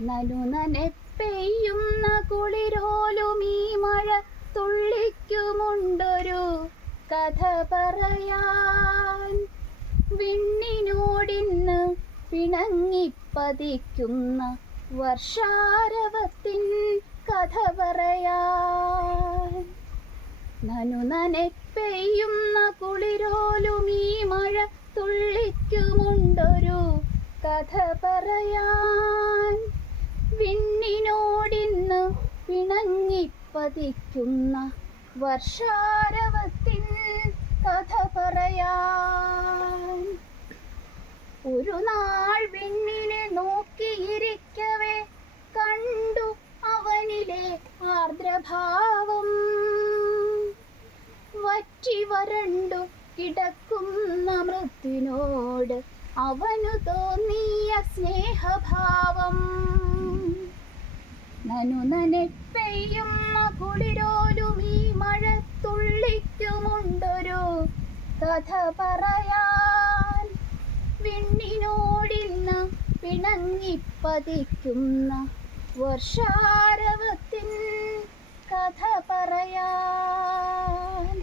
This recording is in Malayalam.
നനുനനെപ്പെയ്യുന്ന കുളിരോലും ഈ മഴ തുള്ളിക്കുമുണ്ടൊരു കഥ പറയാൻ. വിണ്ണിനോടിന്ന് പിണങ്ങിപ്പതിക്കുന്ന വർഷാരവത്തിൻ കഥ പറയാൻ. നനുനനെപ്പെയ്യുന്ന കുളിരോലും ഈ മഴ തുള്ളിക്കുമുണ്ടൊരു കഥ പറയാൻ. വിണ്ണിനോടിന്ന് പിണങ്ങിപ്പതിക്കുന്ന വർഷാരവത്തിൻ കഥ പറയാൻ. ഒരു നാൾ വിണ്ണിനെ നോക്കിയിരിക്കവേ കണ്ടു അവനിലെ ആർദ്രഭാവം. വറ്റി വരണ്ടു കിടക്കുന്ന മൃത്തിനോട് അവനു തോന്നിയ സ്നേഹഭാവം. നനുനനെപ്പെയ്യുന്ന കുളിരോലും ഈ മഴ തുള്ളിക്കുമുണ്ടൊരു കഥ പറയാൻ. വിണ്ണിനോടിന്ന് പിണങ്ങിപ്പതിക്കുന്ന വർഷാരവത്തിൻ കഥ പറയാൻ.